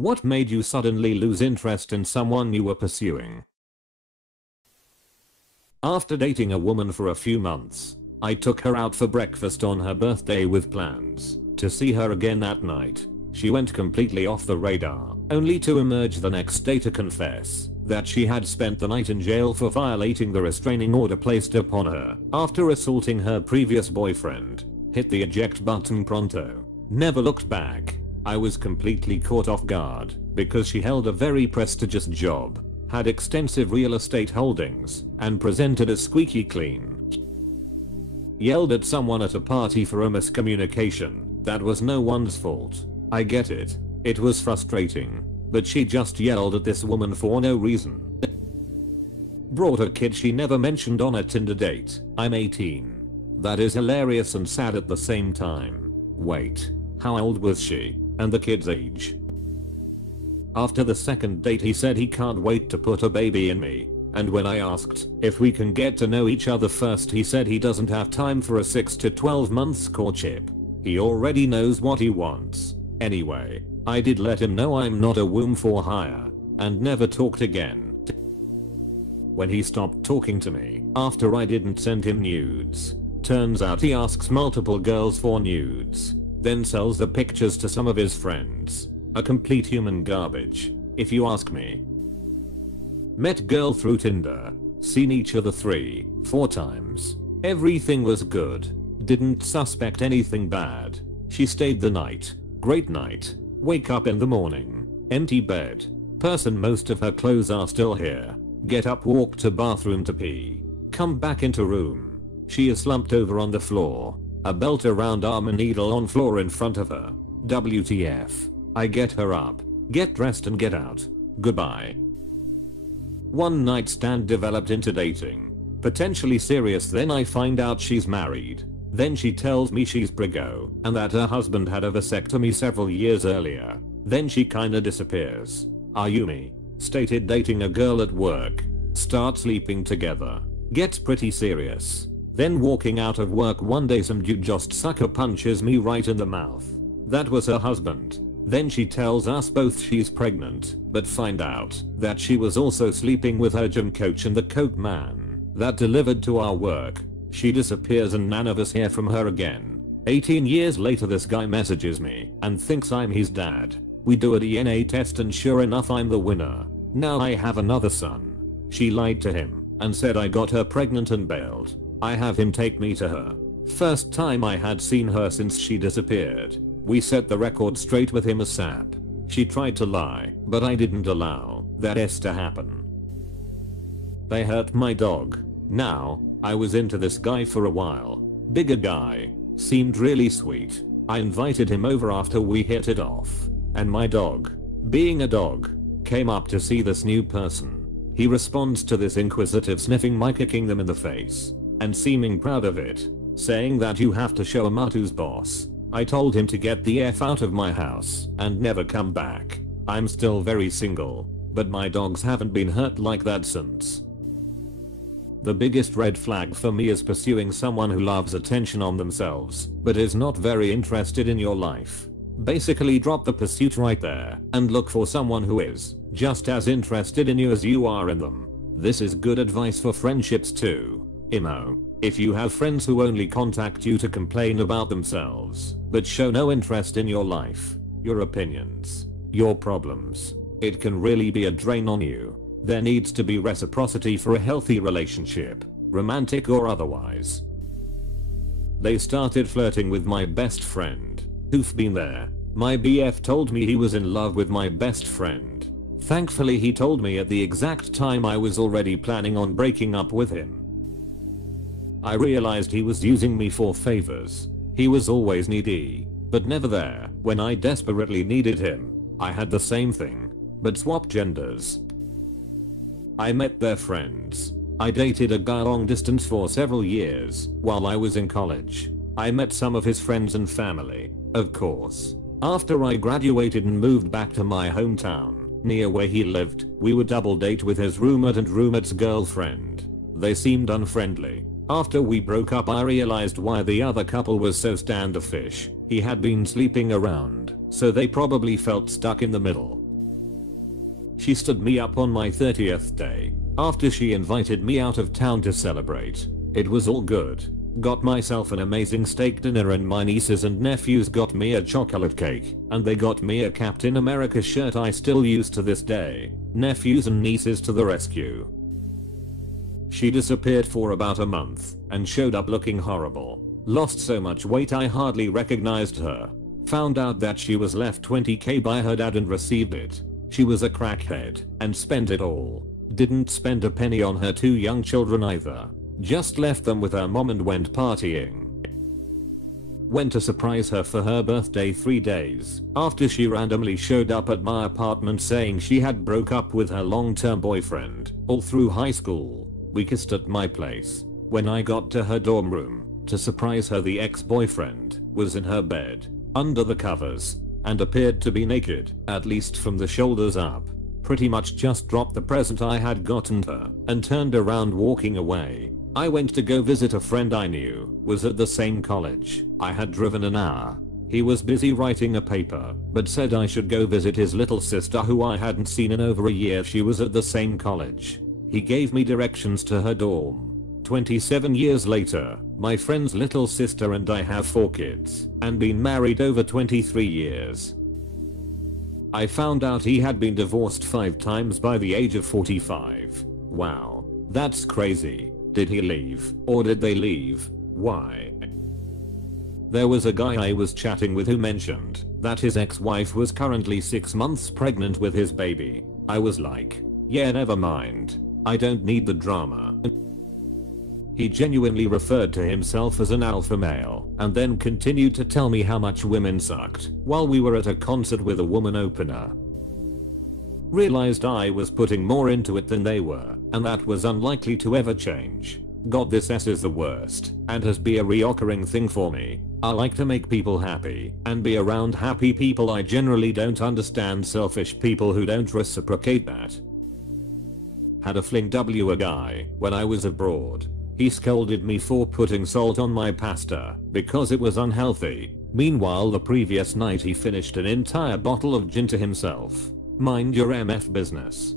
What made you suddenly lose interest in someone you were pursuing? After dating a woman for a few months, I took her out for breakfast on her birthday with plans to see her again that night. She went completely off the radar, only to emerge the next day to confess that she had spent the night in jail for violating the restraining order placed upon her after assaulting her previous boyfriend. Hit the eject button pronto. Never looked back. I was completely caught off guard because she held a very prestigious job, had extensive real estate holdings, and presented as squeaky clean. Yelled at someone at a party for a miscommunication. That was no one's fault. I get it. It was frustrating. But she just yelled at this woman for no reason. Brought a kid she never mentioned on a Tinder date. I'm 18. That is hilarious and sad at the same time. Wait. How old was she? And the kid's age? After the second date he said he can't wait to put a baby in me. And when I asked if we can get to know each other first, he said he doesn't have time for a 6 to 12 months courtship. He already knows what he wants. Anyway, I did let him know I'm not a womb for hire, and never talked again. When he stopped talking to me after I didn't send him nudes, turns out he asks multiple girls for nudes, then sells the pictures to some of his friends. A complete human garbage, if you ask me. Met girl through Tinder, seen each other 3-4 times. Everything was good, didn't suspect anything bad. She stayed the night, great night. Wake up in the morning, empty bed. Person, most of her clothes are still here. Get up, walk to bathroom to pee. Come back into room. She is slumped over on the floor. A belt around arm and needle on floor in front of her. WTF. I get her up, get dressed and get out. Goodbye. One night stand developed into dating. Potentially serious, then I find out she's married. Then she tells me she's preggo and that her husband had a vasectomy several years earlier. Then she kinda disappears. Ayumi. Stated dating a girl at work. Start sleeping together. Gets pretty serious. Then walking out of work one day some dude just sucker punches me right in the mouth. That was her husband. Then she tells us both she's pregnant, but find out that she was also sleeping with her gym coach and the coke man that delivered to our work. She disappears and none of us hear from her again. 18 years later this guy messages me and thinks I'm his dad. We do a DNA test and sure enough I'm the winner. Now I have another son. She lied to him and said I got her pregnant and bailed. I have him take me to her. First time I had seen her since she disappeared. We set the record straight with him ASAP. She tried to lie, but I didn't allow that to happen. They hurt my dog. Now, I was into this guy for a while. Bigger guy. Seemed really sweet. I invited him over after we hit it off. And my dog, being a dog, came up to see this new person. He responds to this inquisitive sniffing by kicking them in the face. And seeming proud of it. Saying that you have to show him out who's boss. I told him to get the F out of my house and never come back. I'm still very single, but my dogs haven't been hurt like that since. The biggest red flag for me is pursuing someone who loves attention on themselves, but is not very interested in your life. Basically drop the pursuit right there and look for someone who is just as interested in you as you are in them. This is good advice for friendships too. Imo. If you have friends who only contact you to complain about themselves, but show no interest in your life, your opinions, your problems, it can really be a drain on you. There needs to be reciprocity for a healthy relationship, romantic or otherwise. They started flirting with my best friend. Who've been there? My BF told me he was in love with my best friend. Thankfully he told me at the exact time I was already planning on breaking up with him. I realized he was using me for favors. He was always needy, but never there when I desperately needed him. I had the same thing, but swapped genders. I met their friends. I dated a guy long distance for several years while I was in college. I met some of his friends and family, of course. After I graduated and moved back to my hometown, near where he lived, we would double date with his roommate and roommate's girlfriend. They seemed unfriendly. After we broke up I realized why the other couple was so standoffish. He had been sleeping around, so they probably felt stuck in the middle. She stood me up on my 30th day, after she invited me out of town to celebrate. It was all good. Got myself an amazing steak dinner and my nieces and nephews got me a chocolate cake, and they got me a Captain America shirt I still use to this day. Nephews and nieces to the rescue. She disappeared for about a month and showed up looking horrible. Lost so much weight I hardly recognized her. Found out that she was left 20k by her dad and received it. She was a crackhead and spent it all. Didn't spend a penny on her 2 young children either. Just left them with her mom and went partying. Went to surprise her for her birthday 3 days after she randomly showed up at my apartment saying she had broke up with her long-term boyfriend all through high school. We kissed at my place. When I got to her dorm room to surprise her, the ex-boyfriend was in her bed under the covers and appeared to be naked, at least from the shoulders up. Pretty much just dropped the present I had gotten her and turned around walking away. I went to go visit a friend I knew was at the same college. I had driven an hour. He was busy writing a paper, but said I should go visit his little sister who I hadn't seen in over a year. She was at the same college. He gave me directions to her dorm. 27 years later, my friend's little sister and I have 4 kids and been married over 23 years. I found out he had been divorced 5 times by the age of 45. Wow, that's crazy. Did he leave, or did they leave? Why? There was a guy I was chatting with who mentioned that his ex-wife was currently 6 months pregnant with his baby. I was like, yeah, never mind. I don't need the drama. He genuinely referred to himself as an alpha male and then continued to tell me how much women sucked while we were at a concert with a woman opener. Realized I was putting more into it than they were, and that was unlikely to ever change. God, this S is the worst and has been a reoccurring thing for me. I like to make people happy and be around happy people. I generally don't understand selfish people who don't reciprocate that. Had a fling with a guy when I was abroad. He scolded me for putting salt on my pasta because it was unhealthy. Meanwhile, the previous night he finished an entire bottle of gin to himself. Mind your MF business.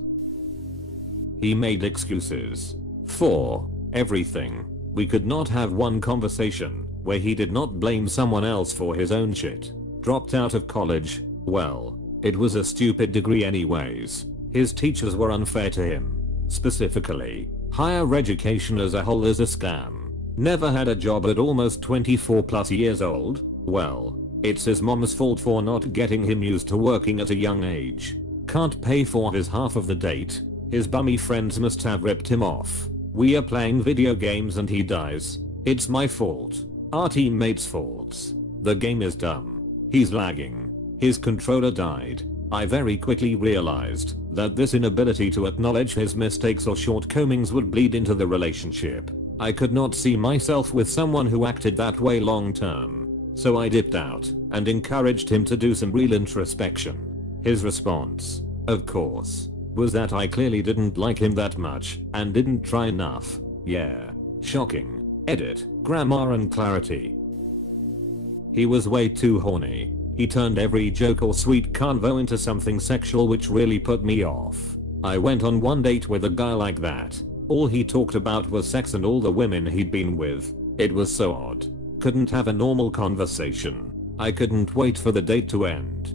He made excuses for everything. We could not have one conversation where he did not blame someone else for his own shit. Dropped out of college. Well, it was a stupid degree anyways. His teachers were unfair to him. Specifically, higher education as a whole is a scam. Never had a job at almost 24 plus years old. Well, it's his mom's fault for not getting him used to working at a young age. Can't pay for his half of the date. His bummy friends must have ripped him off. We are playing video games and he dies. It's my fault. Our teammates' faults. The game is dumb. He's lagging. His controller died. I very quickly realized that this inability to acknowledge his mistakes or shortcomings would bleed into the relationship. I could not see myself with someone who acted that way long term. So I dipped out and encouraged him to do some real introspection. His response, of course, was that I clearly didn't like him that much and didn't try enough. Yeah. Shocking. Edit. Grammar and clarity. He was way too horny. He turned every joke or sweet convo into something sexual, which really put me off. I went on one date with a guy like that. All he talked about was sex and all the women he'd been with. It was so odd. Couldn't have a normal conversation. I couldn't wait for the date to end.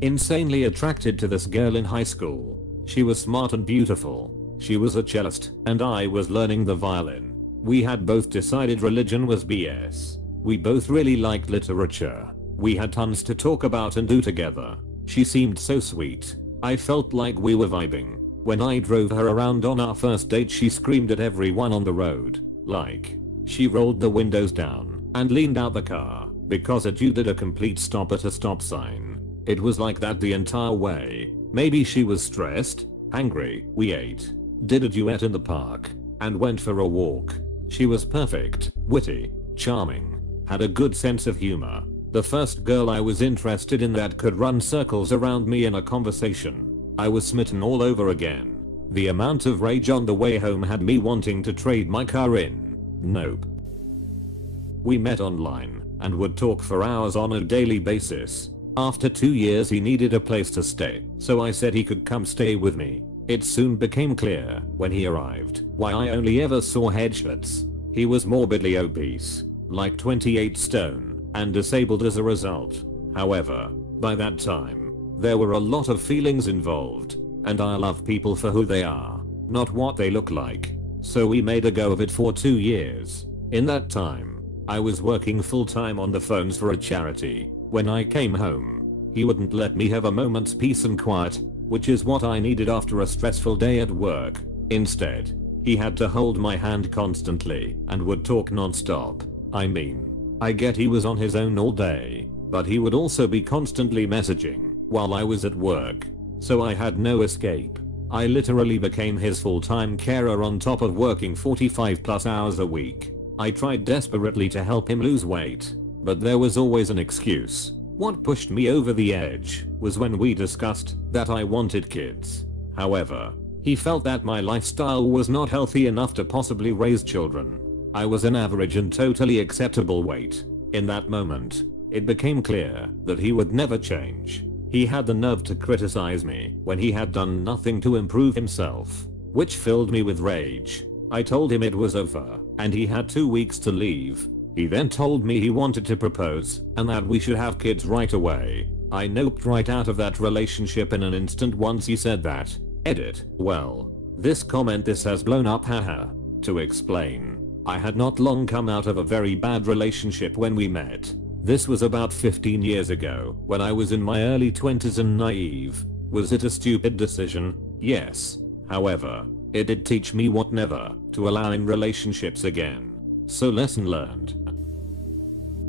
Insanely attracted to this girl in high school. She was smart and beautiful. She was a cellist and I was learning the violin. We had both decided religion was BS. We both really liked literature. We had tons to talk about and do together. She seemed so sweet. I felt like we were vibing. When I drove her around on our first date, she screamed at everyone on the road. Like, she rolled the windows down and leaned out the car because a dude did a complete stop at a stop sign. It was like that the entire way. Maybe she was stressed, angry. We ate, did a duet in the park, and went for a walk. She was perfect, witty, charming, had a good sense of humor. The first girl I was interested in that could run circles around me in a conversation. I was smitten all over again. The amount of rage on the way home had me wanting to trade my car in. Nope. We met online and would talk for hours on a daily basis. After 2 years he needed a place to stay, so I said he could come stay with me. It soon became clear, when he arrived, why I only ever saw headshots. He was morbidly obese, like 28 stone, and disabled as a result. However, by that time, there were a lot of feelings involved, and I love people for who they are, not what they look like. So we made a go of it for 2 years. In that time, I was working full-time on the phones for a charity. When I came home, he wouldn't let me have a moment's peace and quiet, which is what I needed after a stressful day at work. Instead, he had to hold my hand constantly and would talk non-stop. I mean, I get he was on his own all day, but he would also be constantly messaging while I was at work. So I had no escape. I literally became his full-time carer on top of working 45+ hours a week. I tried desperately to help him lose weight, but there was always an excuse. What pushed me over the edge was when we discussed that I wanted kids. However, he felt that my lifestyle was not healthy enough to possibly raise children. I was an average and totally acceptable weight. In that moment, it became clear that he would never change. He had the nerve to criticize me when he had done nothing to improve himself, which filled me with rage. I told him it was over, and he had 2 weeks to leave. He then told me he wanted to propose, and that we should have kids right away. I noped right out of that relationship in an instant once he said that. Edit. Well, this has blown up, haha. To explain, I had not long come out of a very bad relationship when we met. This was about 15 years ago, when I was in my early 20s and naive. Was it a stupid decision? Yes. However, it did teach me what never to allow in relationships again. So lesson learned.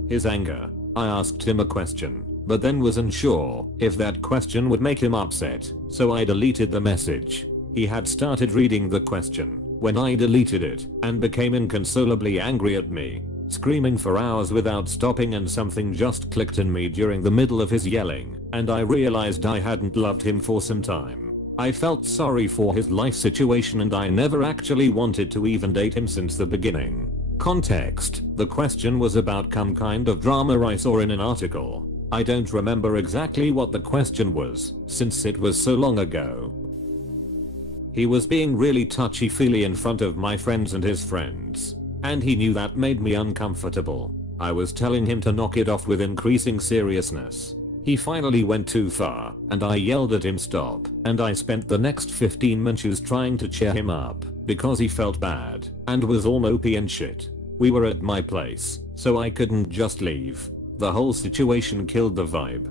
His anger. I asked him a question, but then was unsure if that question would make him upset, so I deleted the message. He had started reading the question when I deleted it and became inconsolably angry at me, screaming for hours without stopping, and something just clicked in me during the middle of his yelling, and I realized I hadn't loved him for some time. I felt sorry for his life situation, and I never actually wanted to even date him since the beginning. Context: the question was about some kind of drama I saw in an article. I don't remember exactly what the question was, since it was so long ago. He was being really touchy-feely in front of my friends and his friends, and he knew that made me uncomfortable. I was telling him to knock it off with increasing seriousness. He finally went too far, and I yelled at him stop, and I spent the next 15 minutes trying to cheer him up, because he felt bad, and was all mopey and shit. We were at my place, so I couldn't just leave. The whole situation killed the vibe.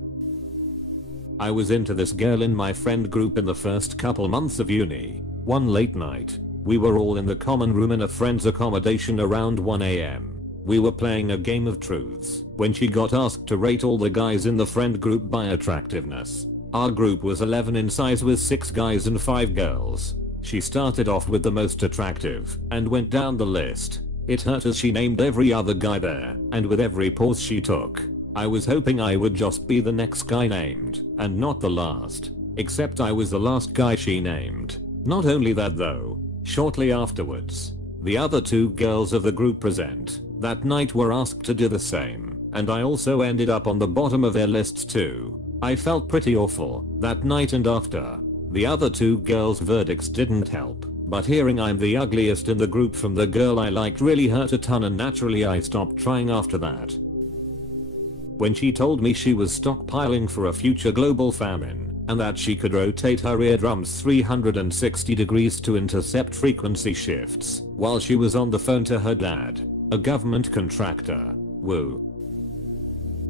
I was into this girl in my friend group in the first couple months of uni. One late night, we were all in the common room in a friend's accommodation around 1 AM. We were playing a game of truths when she got asked to rate all the guys in the friend group by attractiveness. Our group was 11 in size with 6 guys and 5 girls. She started off with the most attractive and went down the list. It hurt as she named every other guy there, and with every pause she took, I was hoping I would just be the next guy named, and not the last. Except I was the last guy she named. Not only that though, shortly afterwards, the other 2 girls of the group present that night were asked to do the same, and I also ended up on the bottom of their lists too. I felt pretty awful that night and after. The other 2 girls' verdicts didn't help, but hearing I'm the ugliest in the group from the girl I liked really hurt a ton, and naturally I stopped trying after that. When she told me she was stockpiling for a future global famine, and that she could rotate her eardrums 360 degrees to intercept frequency shifts while she was on the phone to her dad, a government contractor. Woo.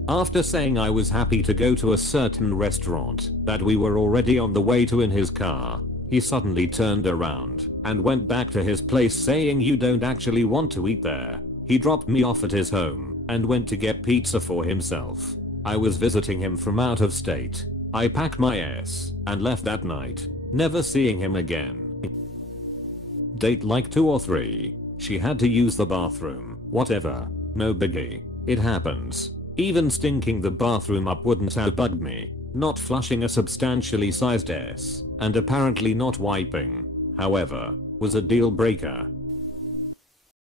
After saying I was happy to go to a certain restaurant that we were already on the way to in his car, he suddenly turned around and went back to his place saying you don't actually want to eat there. He dropped me off at his home and went to get pizza for himself. I was visiting him from out of state. I packed my ass and left that night, never seeing him again. Date like 2 or 3. She had to use the bathroom. Whatever. No biggie. It happens. Even stinking the bathroom up wouldn't have bugged me. Not flushing a substantially sized ass, and apparently not wiping, however, was a deal breaker.